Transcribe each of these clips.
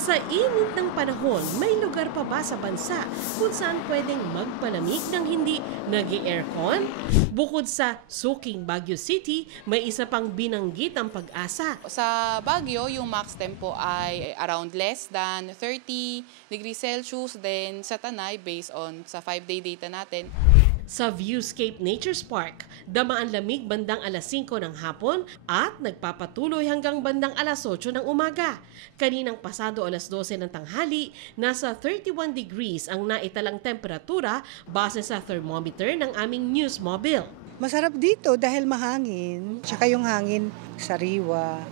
Sa init ng panahon, may lugar pa ba sa bansa kung saan pwedeng magpalamig ng hindi nag-aircon? Bukod sa suking Baguio City, may isa pang binanggit ang pag-asa. Sa Baguio, yung max tempo ay around less than 30 degrees Celsius. Then sa Tanay, based on sa 5-day data natin, Sa Viewscape Nature's Park, damaan lamig bandang alas 5 ng hapon at nagpapatuloy hanggang bandang alas 8 ng umaga. Kaninang pasado alas 12 ng tanghali, nasa 31 degrees ang naitalang temperatura base sa thermometer ng aming Newsmobile. Masarap dito dahil mahangin, tsaka yung hangin sariwa,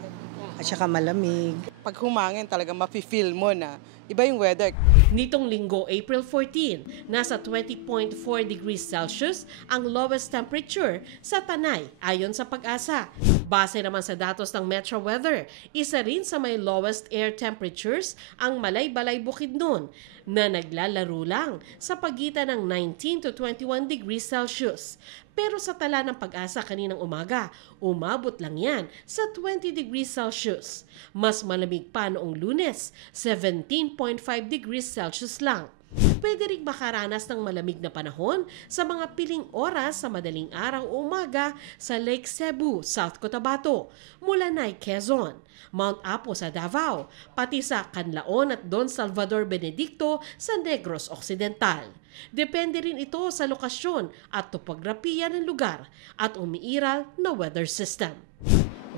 at saka malamig. Pag humangin talaga mafe-feel mo na iba yung weather. Nitong linggo, April 14, nasa 20.4 degrees Celsius ang lowest temperature sa Tanay ayon sa Pag-asa. Base naman sa datos ng Metro Weather, isa rin sa may lowest air temperatures ang Malay-Balay Bukidnon na naglalaro lang sa pagitan ng 19 to 21 degrees Celsius. Pero sa tala ng Pag-asa kaninang umaga, umabot lang yan sa 20 degrees Celsius. Mas malamig pa noong Lunes, 17.5 degrees Celsius lang. Pwede rin makaranas ng malamig na panahon sa mga piling oras sa madaling araw o umaga sa Lake Cebu, South Cotabato, Mulanay, Quezon, Mount Apo sa Davao, pati sa Canlaon at Don Salvador Benedicto sa Negros Occidental. Depende rin ito sa lokasyon at topografiya ng lugar at umiiral na weather system.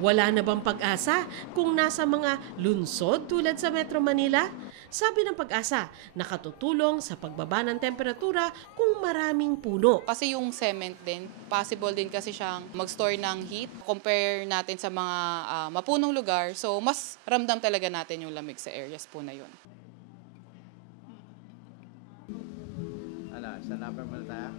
Wala na bang pag-asa kung nasa mga lungsod tulad sa Metro Manila? Sabi ng Pag-asa, nakatutulong sa pagbaba ng temperatura kung maraming puno. kasi yung cement din, possible din kasi siyang mag-store ng heat. Compare natin sa mga mapunong lugar, so mas ramdam talaga natin yung lamig sa areas po na yun. Ano, sa number mo na tayo?